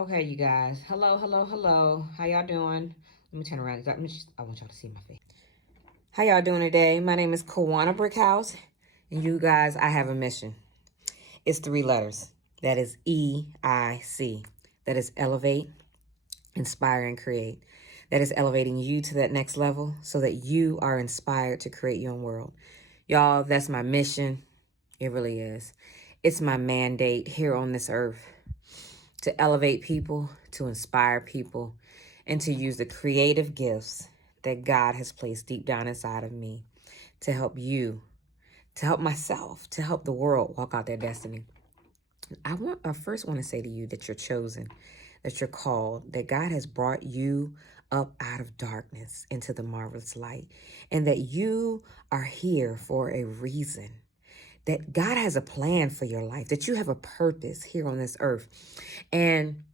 Okay, you guys. Hello, hello, hello. How y'all doing? Let me turn around. I want y'all to see my face. How y'all doing today? My name is Kawania Brickhouse. And you guys, I have a mission. It's 3 letters. That is EIC. That is Elevate, Inspire, and Create. That is elevating you to that next level so that you are inspired to create your own world. Y'all, that's my mission. It really is. It's my mandate here on this earth. To elevate people, to inspire people, and to use the creative gifts that God has placed deep down inside of me to help you, to help myself, to help the world walk out their destiny. I first want to say to you that you're chosen, that you're called, that God has brought you up out of darkness into the marvelous light, and that you are here for a reason. That God has a plan for your life, that you have a purpose here on this earth. And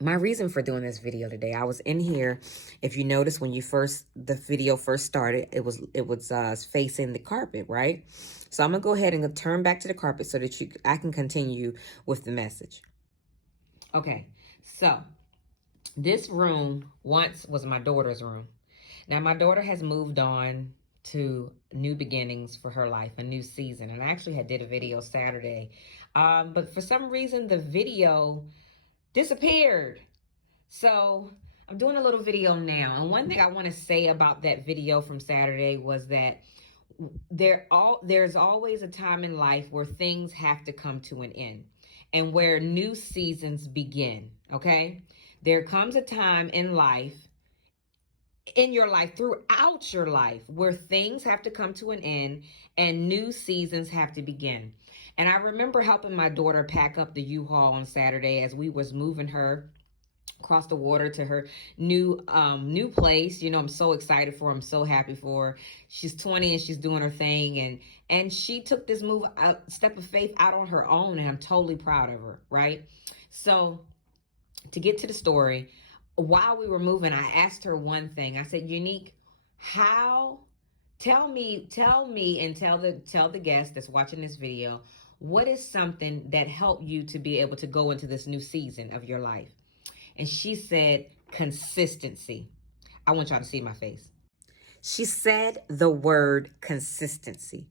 my reason for doing this video today, I was in here. If you notice, when the video first started, it was facing the carpet, right? So I'm gonna go ahead and turn back to the carpet so that I can continue with the message. Okay, so this room once was my daughter's room. Now my daughter has moved on to new beginnings for her life, a new season. And I actually did a video Saturday. But for some reason, the video disappeared. So I'm doing a little video now. And one thing I want to say about that video from Saturday was that there's always a time in life where things have to come to an end and where new seasons begin, okay? There comes a time in life, in your life, throughout your life, where things have to come to an end and new seasons have to begin. And I remember helping my daughter pack up the U-Haul on Saturday as we was moving her across the water to her new place. You know, I'm so excited for her. I'm so happy for her. She's 20 and she's doing her thing, and she took this step of faith out on her own, and I'm totally proud of her, right? So to get to the story, while we were moving, I asked her one thing. I said, Unique, tell me and tell the guest that's watching this video, what is something that helped you to be able to go into this new season of your life? And she said, consistency. I want y'all to see my face. She said the word consistency.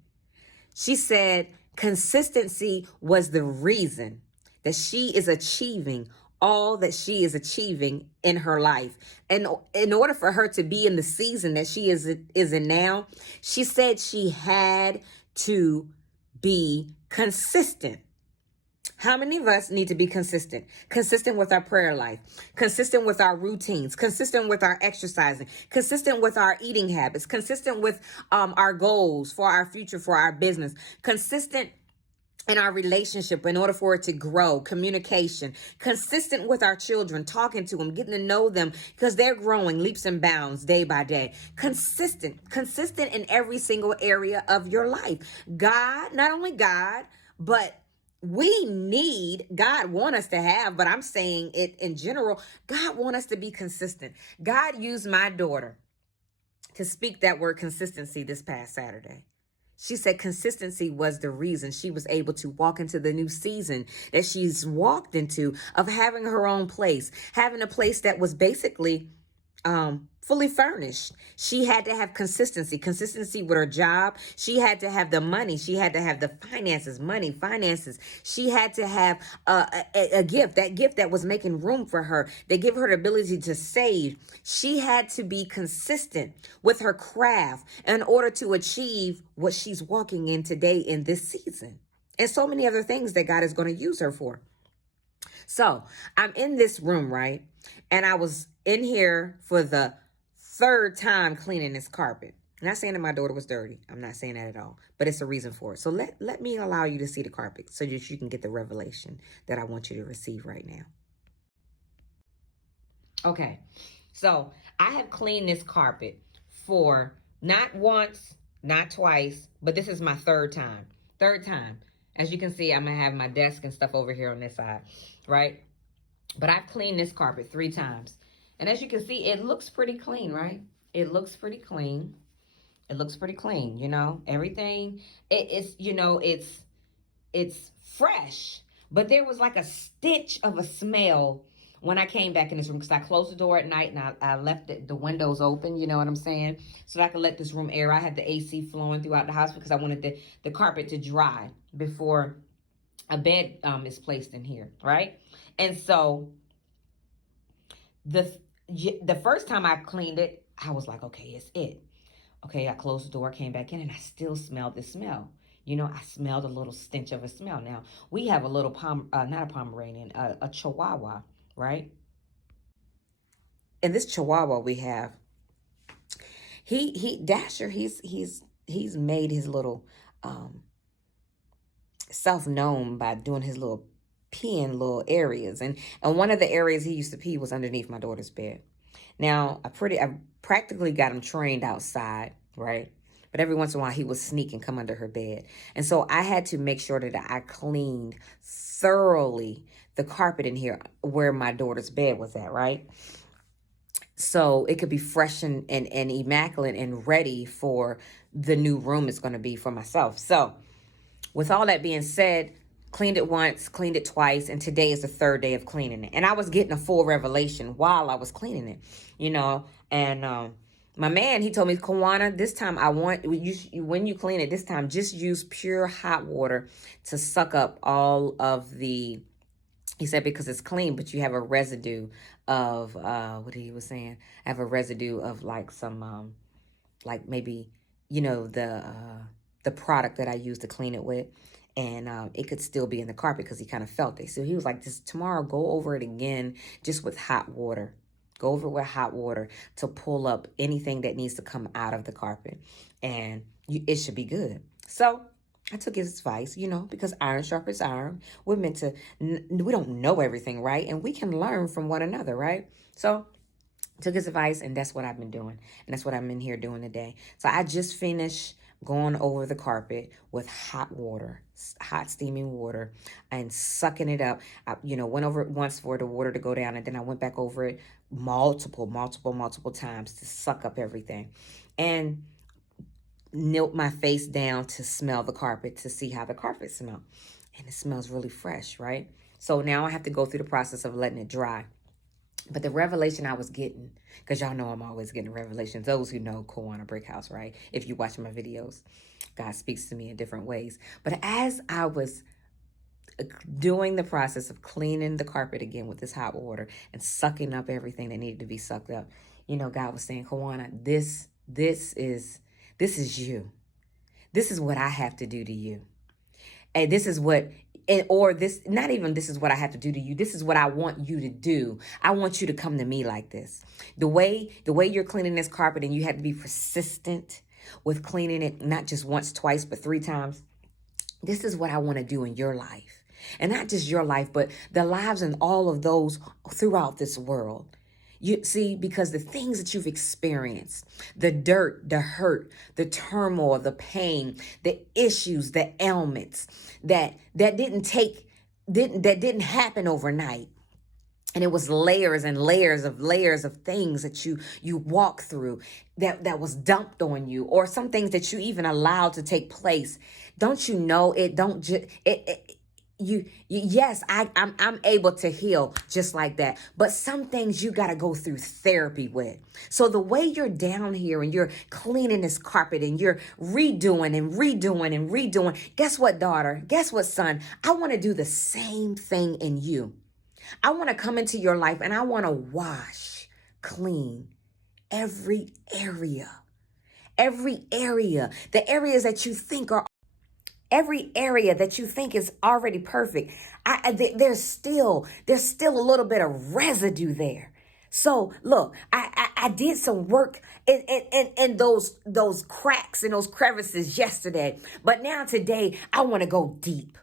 She said consistency was the reason that she is achieving all that she is achieving in her life. And in order for her to be in the season that she is in now, she said she had to be consistent. How many of us need to be consistent? Consistent with our prayer life, consistent with our routines, consistent with our exercising, consistent with our eating habits, consistent with our goals for our future, for our business, consistent in our relationship in order for it to grow, communication, consistent with our children, talking to them, getting to know them because they're growing leaps and bounds day by day. Consistent in every single area of your life. God, not only God, but God want us to have, but I'm saying it in general, God want us to be consistent. God used my daughter to speak that word consistency this past Saturday. She said consistency was the reason she was able to walk into the new season that she's walked into of having her own place, having a place that was basically fully furnished. She had to have consistency with her job. She had to have the money. She had to have the finances. She had to have a gift, that gift that was making room for her. They give her the ability to save. She had to be consistent with her craft in order to achieve what she's walking in today in this season. And so many other things that God is going to use her for. So I'm in this room, right? And I was in here for the 3rd time cleaning this carpet. I'm not saying that my daughter was dirty. I'm not saying that at all, but it's a reason for it. So let me allow you to see the carpet so that you can get the revelation that I want you to receive right now. Okay, so I have cleaned this carpet for not once, not twice, but this is my 3rd time. 3rd time. As you can see, I'm going to have my desk and stuff over here on this side, right? But I've cleaned this carpet 3 times. And as you can see, it looks pretty clean, right? It looks pretty clean. It looks pretty clean, you know? Everything, it's fresh. But there was like a stench of a smell when I came back in this room, because I closed the door at night and I left the windows open, you know what I'm saying? So that I could let this room air. I had the AC flowing throughout the house because I wanted the carpet to dry before a bed is placed in here, right? And so the first time I cleaned it, I was like, okay, it's it. Okay, I closed the door, came back in, and I still smelled the smell. You know, I smelled a little stench of a smell. Now, we have a little, not a Pomeranian, a Chihuahua, right? And this Chihuahua we have, Dasher, he's made his little self-known by doing his little peeing little areas. And one of the areas he used to pee was underneath my daughter's bed. Now, I practically got him trained outside, right? But every once in a while, he would sneak and come under her bed. And so I had to make sure that I cleaned thoroughly the carpet in here where my daughter's bed was at, right? So it could be fresh and immaculate and ready for the new room it's going to be for myself. So with all that being said, cleaned it once, cleaned it twice, and today is the third day of cleaning it. And I was getting a full revelation while I was cleaning it, you know. And my man, he told me, Kawana, this time I want, when you clean it this time, just use pure hot water to suck up all of the, he said, because it's clean, but you have a residue of, what he was saying, I have a residue of like some, like maybe, you know, the product that I used to clean it with. And it could still be in the carpet because he kind of felt it. So he was like, just tomorrow, go over it again, just with hot water. Go over it with hot water to pull up anything that needs to come out of the carpet. And it should be good. So I took his advice, you know, because iron sharpens iron. We're meant to, we don't know everything, right? And we can learn from one another, right? So took his advice, and that's what I've been doing. And that's what I'm in here doing today. So I just finished going over the carpet with hot water, hot steaming water, and sucking it up. I, you know, went over it once for the water to go down, and then I went back over it multiple times to suck up everything. And knelt my face down to smell the carpet, to see how the carpet smelled. And it smells really fresh, right? So now I have to go through the process of letting it dry. But the revelation I was getting, because y'all know I'm always getting revelations. Those who know Kawania Brickhouse, right? If you watch my videos, God speaks to me in different ways. But as I was doing the process of cleaning the carpet again with this hot water and sucking up everything that needed to be sucked up, you know, God was saying, Kawania, this is you. This is what I have to do to you. And this is what, or this, not even this is what I have to do to you. This is what I want you to do. I want you to come to me like this. The way you're cleaning this carpet, and you have to be persistent with cleaning it, not just once, twice, but 3 times. This is what I want to do in your life. And not just your life, but the lives and all of those throughout this world. You see, because the things that you've experienced, the dirt, the hurt, the turmoil, the pain, the issues, the ailments that didn't happen overnight. And it was layers and layers of things that you walk through that was dumped on you, or some things that you even allowed to take place. Don't you know it don't just yes, I'm able to heal just like that. But some things you got to go through therapy with. So the way you're down here and you're cleaning this carpet and you're redoing and redoing and redoing, guess what, daughter? Guess what, son? I want to do the same thing in you. I want to come into your life and I want to wash, clean every area, the areas that you think are, every area that you think is already perfect. There's still a little bit of residue there. So look, I did some work in those cracks and those crevices yesterday, but now today I want to go deep.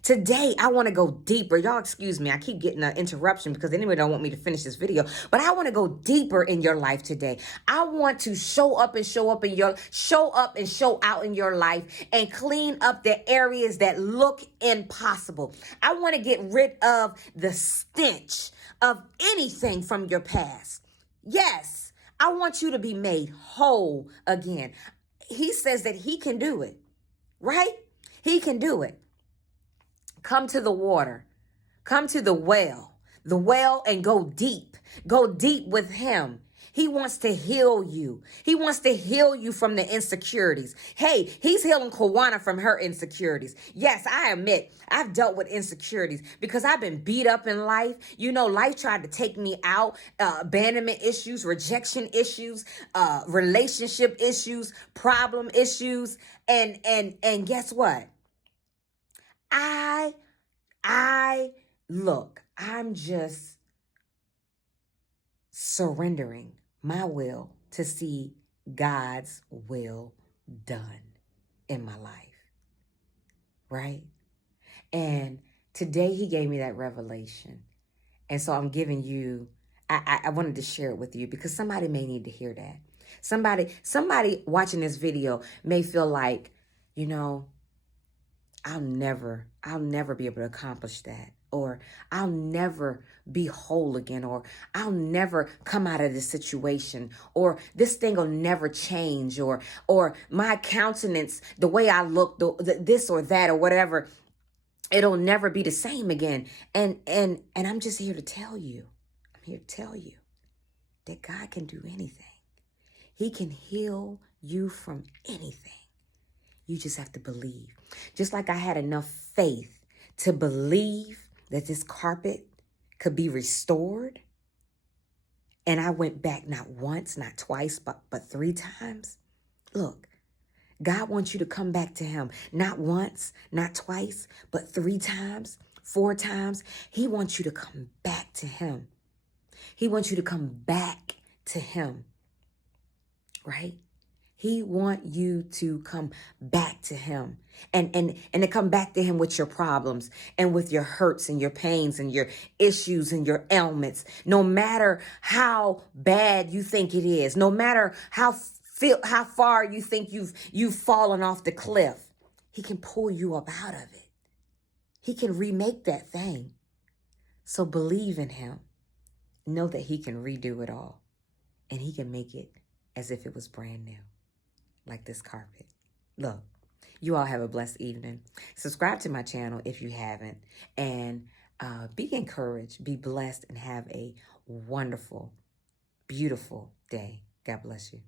Today, I want to go deeper. Y'all excuse me. I keep getting an interruption because anybody don't want me to finish this video. But I want to go deeper in your life today. I want to show up and show out in your life and clean up the areas that look impossible. I want to get rid of the stench of anything from your past. Yes, I want you to be made whole again. He says that he can do it, right? He can do it. Come to the water. Come to the well and go deep. Go deep with him. He wants to heal you. He wants to heal you from the insecurities. Hey, he's healing Kawania from her insecurities. Yes, I admit I've dealt with insecurities because I've been beat up in life. You know, life tried to take me out. Abandonment issues, rejection issues, relationship issues, problem issues. And guess what? Look, I'm just surrendering my will to see God's will done in my life, right? And today he gave me that revelation. And so I'm giving you, I wanted to share it with you because somebody may need to hear that. Somebody watching this video may feel like, you know, I'll never be able to accomplish that. Or I'll never be whole again. Or I'll never come out of this situation. Or this thing will never change. Or my countenance, the way I look, this or that or whatever, it'll never be the same again. And I'm just here to tell you. I'm here to tell you that God can do anything. He can heal you from anything. You just have to believe. Just like I had enough faith to believe that this carpet could be restored. And I went back not once, not twice, but 3 times. Look, God wants you to come back to him. Not once, not twice, but 3 times, 4 times. He wants you to come back to him. He wants you to come back to him, right? He wants you to come back to him and to come back to him with your problems and with your hurts and your pains and your issues and your ailments. No matter how bad you think it is, no matter how far you think you've fallen off the cliff, he can pull you up out of it. He can remake that thing. So believe in him. Know that he can redo it all and he can make it as if it was brand new. Like this carpet. Look, you all have a blessed evening. Subscribe to my channel if you haven't. And be encouraged, be blessed, and have a wonderful, beautiful day. God bless you.